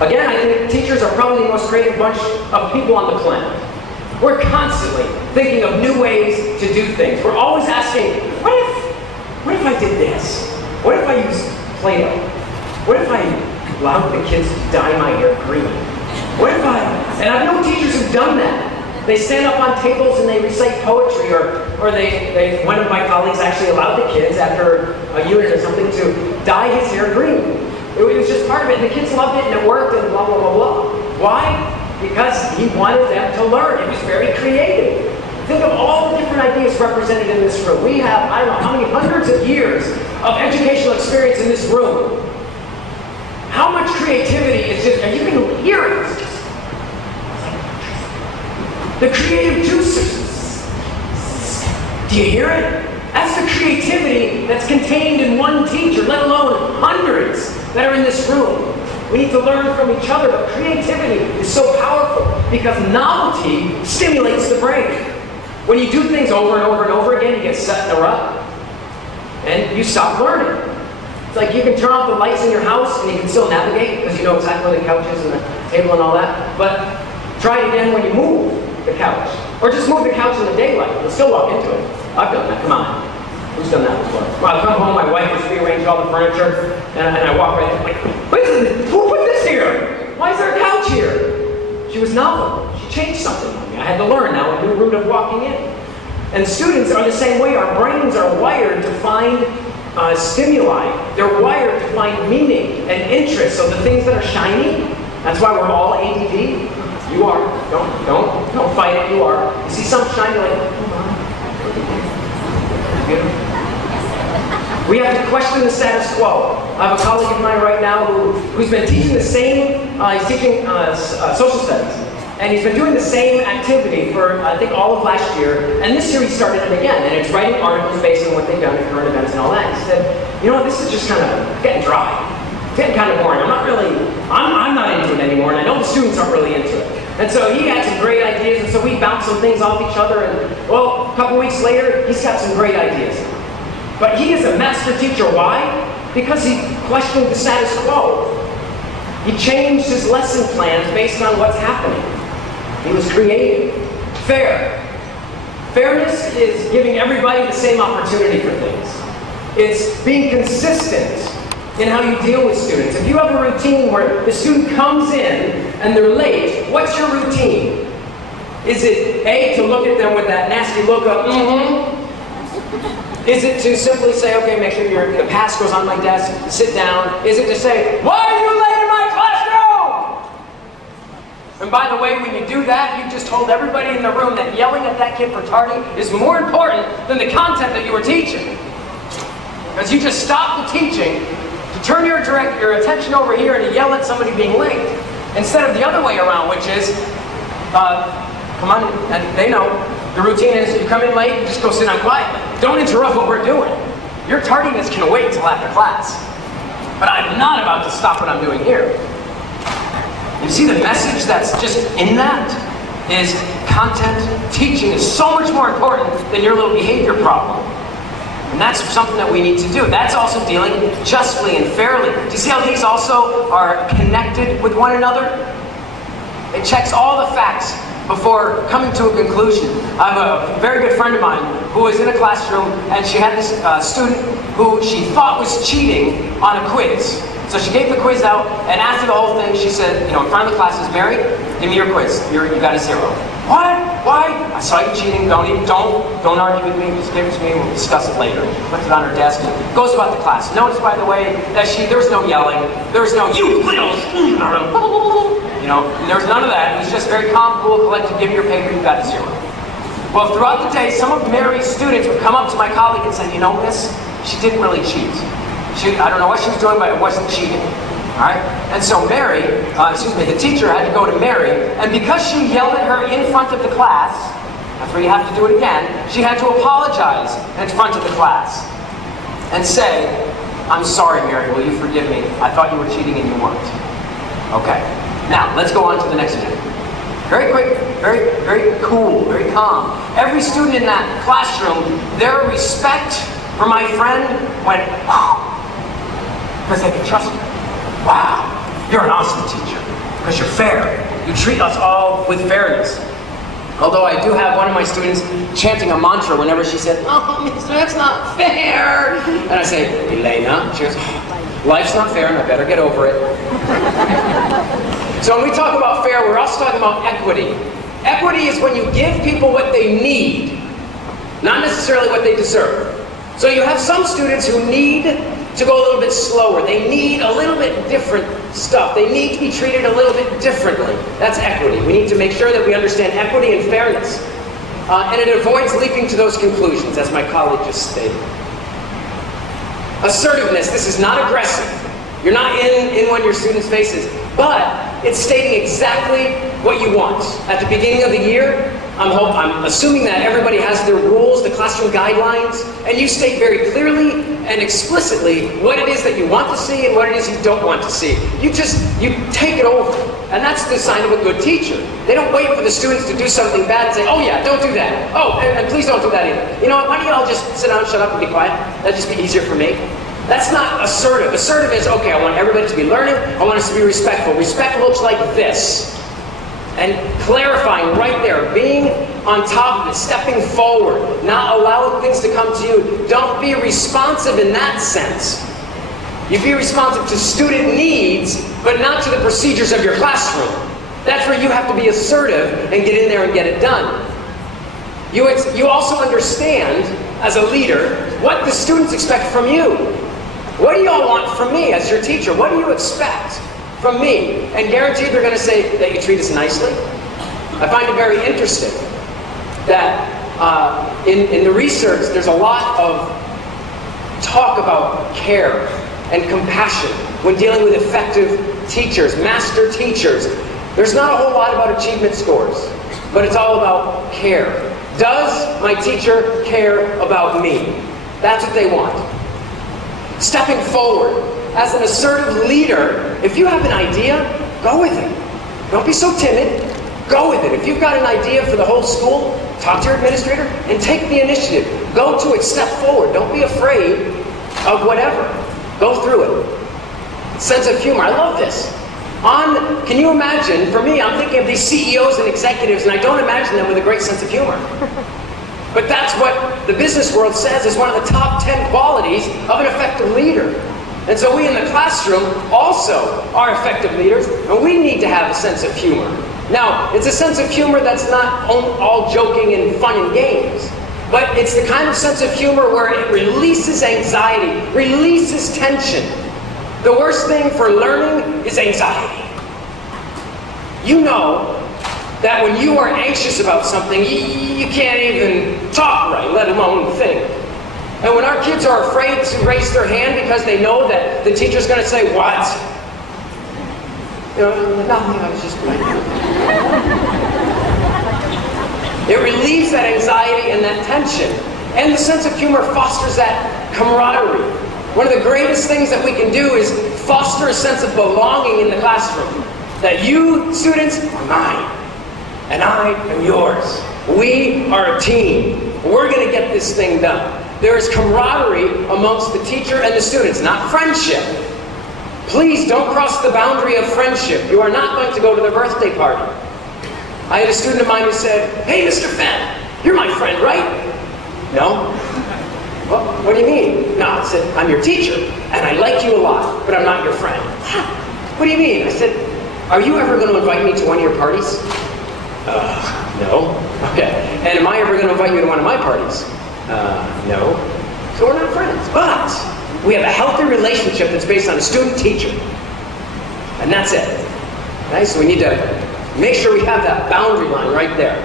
Again, I think teachers are probably the most creative bunch of people on the planet. We're constantly thinking of new ways to do things. We're always asking, what if I did this? What if I used Play-Doh? What if I allowed the kids to dye my hair green? What if and I know teachers who've done that. They stand up on tables and they recite poetry, or one of my colleagues actually allowed the kids, after a unit or something, to dye his hair green. It was just part of it, and the kids loved it, and it worked, and blah, blah, blah, blah. Why? Because he wanted them to learn. It was very creative. Think of all the different ideas represented in this room. We have, I don't know how many hundreds of years of educational experience in this room. How much creativity is just, and you can hear it. It's just, the creative juices. Do you hear it? That's the creativity that's contained in one teacher, let alone hundreds that are in this room. We need to learn from each other, but creativity is so powerful because novelty stimulates the brain. When you do things over and over and over again, you get set in a rut, and you stop learning. It's like you can turn off the lights in your house and you can still navigate because you know exactly where the couch is and the table and all that, but try it again when you move the couch. Or just move the couch in the daylight. You'll still walk into it. I've done that, come on. Who's done that before? Well, I come home, my wife has rearranged all the furniture, and I walk right in, like, who put this here? Why is there a couch here? She was novel. She changed something on me. I had to learn now a new route of walking in. And students are the same way. Our brains are wired to find stimuli. They're wired to find meaning and interest. So the things that are shiny, that's why we're all ADD. You are. Don't fight it. You are. You see something shiny, like, come on. We have to question the status quo. I have a colleague of mine right now who's been teaching the same, he's teaching social studies. And he's been doing the same activity for, I think, all of last year. And this year he started it again. And it's writing articles based on what they've done in current events and all that. He said, you know, this is just kind of getting dry. It's getting kind of boring. I'm not into it anymore. And I know the students aren't really into it. And so he had some great ideas. And so we bounced some things off each other. And, well, a couple weeks later, he's got some great ideas. But he is a master teacher. Why? Because he questioned the status quo. He changed his lesson plans based on what's happening. He was creative. Fair. Fairness is giving everybody the same opportunity for things. It's being consistent in how you deal with students. If you have a routine where the student comes in and they're late, what's your routine? Is it A, to look at them with that nasty look of, Is it to simply say, okay, make sure the pass goes on my desk, sit down? Is it to say, why are you late in my classroom? And by the way, when you do that, you just told everybody in the room that yelling at that kid for tarding is more important than the content that you were teaching. Because you just stopped the teaching to turn your attention over here and to yell at somebody being late. Instead of the other way around, which is, come on, and they know, the routine is you come in late, you just go sit down quietly. Don't interrupt what we're doing. Your tardiness can wait until after class. But I'm not about to stop what I'm doing here. You see the message that's just in that is content teaching is so much more important than your little behavior problem. And that's something that we need to do. That's also dealing justly and fairly. Do you see how these also are connected with one another? It checks all the facts before coming to a conclusion. I have a very good friend of mine who was in a classroom and she had this student who she thought was cheating on a quiz. So she gave the quiz out, and after the whole thing, she said, you know, in front of the class, says, Mary, give me your quiz. You got a 0. What? Why? I saw you cheating. Don't argue with me. Just give it to me and we'll discuss it later. Puts it on her desk and goes about the class. Notice, by the way, that there's no yelling. There's no, you little, you know, there's none of that. It was just very calm, cool, collected, give me your paper, you got a 0. Well, throughout the day, some of Mary's students would come up to my colleague and say, you know, miss, she didn't really cheat. I don't know what she was doing, but it wasn't cheating. All right? And so Mary, the teacher had to go to Mary, and because she yelled at her in front of the class, that's where you have to do it again, she had to apologize in front of the class and say, I'm sorry, Mary, will you forgive me? I thought you were cheating and you weren't. Okay. Now, let's go on to the next agenda. Very quick, very cool, very calm. Every student in that classroom, their respect for my friend went, wow. Because they could trust me. Wow. You're an awesome teacher, because you're fair. You treat us all with fairness. Although I do have one of my students chanting a mantra whenever she said, "Oh, mister, that's not fair." And I say, "Elena," she goes, "Oh, life's not fair and I better get over it." So when we talk about fair, we're also talking about equity. Equity is when you give people what they need, not necessarily what they deserve. So you have some students who need to go a little bit slower. They need a little bit different stuff. They need to be treated a little bit differently. That's equity. We need to make sure that we understand equity and fairness. And it avoids leaping to those conclusions, as my colleague just stated. Assertiveness. This is not aggressive. You're not in one of your students' faces, but it's stating exactly what you want. At the beginning of the year, I'm assuming that everybody has their rules, the classroom guidelines, and you state very clearly and explicitly what it is that you want to see and what it is you don't want to see. You take it over. And that's the sign of a good teacher. They don't wait for the students to do something bad and say, "Oh yeah, don't do that. Oh, and please don't do that either. You know what, why don't you all just sit down, shut up, and be quiet? That'd just be easier for me." That's not assertive. Assertive is, okay, I want everybody to be learning, I want us to be respectful. Respect looks like this. And clarifying right there, being on top of it, stepping forward, not allowing things to come to you. Don't be responsive in that sense. You be responsive to student needs, but not to the procedures of your classroom. That's where you have to be assertive and get in there and get it done. You also understand, as a leader, what the students expect from you. What do y'all want from me as your teacher? What do you expect from me? And guaranteed they're going to say that you treat us nicely. I find it very interesting that in the research there's a lot of talk about care and compassion when dealing with effective teachers, master teachers. There's not a whole lot about achievement scores, but it's all about care. Does my teacher care about me? That's what they want. Stepping forward. As an assertive leader, if you have an idea, go with it. Don't be so timid. Go with it. If you've got an idea for the whole school, talk to your administrator and take the initiative. Go to it. Step forward. Don't be afraid of whatever. Go through it. Sense of humor. I love this. Can you imagine, for me, I'm thinking of these CEOs and executives, and I don't imagine them with a great sense of humor. But that's what the business world says is one of the top 10 qualities of an effective leader. And so we in the classroom also are effective leaders, and we need to have a sense of humor. Now, it's a sense of humor that's not all joking and fun and games, but it's the kind of sense of humor where it releases anxiety, releases tension. The worst thing for learning is anxiety. You know that when you are anxious about something, you can't even talk right, let alone think. And when our kids are afraid to raise their hand because they know that the teacher's going to say, "What?" You know, nothing, I was just playing. It relieves that anxiety and that tension. And the sense of humor fosters that camaraderie. One of the greatest things that we can do is foster a sense of belonging in the classroom. That you, students, are mine. And I am yours. We are a team. We're going to get this thing done. There is camaraderie amongst the teacher and the students, not friendship. Please don't cross the boundary of friendship. You are not going to go to their birthday party. I had a student of mine who said, "Hey, Mr. Fenn, you're my friend, right?" "No." What do you mean?" "No," I said, "I'm your teacher, and I like you a lot, but I'm not your friend." "What do you mean?" I said, "Are you ever going to invite me to one of your parties?" "No." "Okay. And am I ever going to invite you to one of my parties?" "No." So we're not friends. But we have a healthy relationship that's based on a student-teacher. And that's it. Okay? So we need to make sure we have that boundary line right there.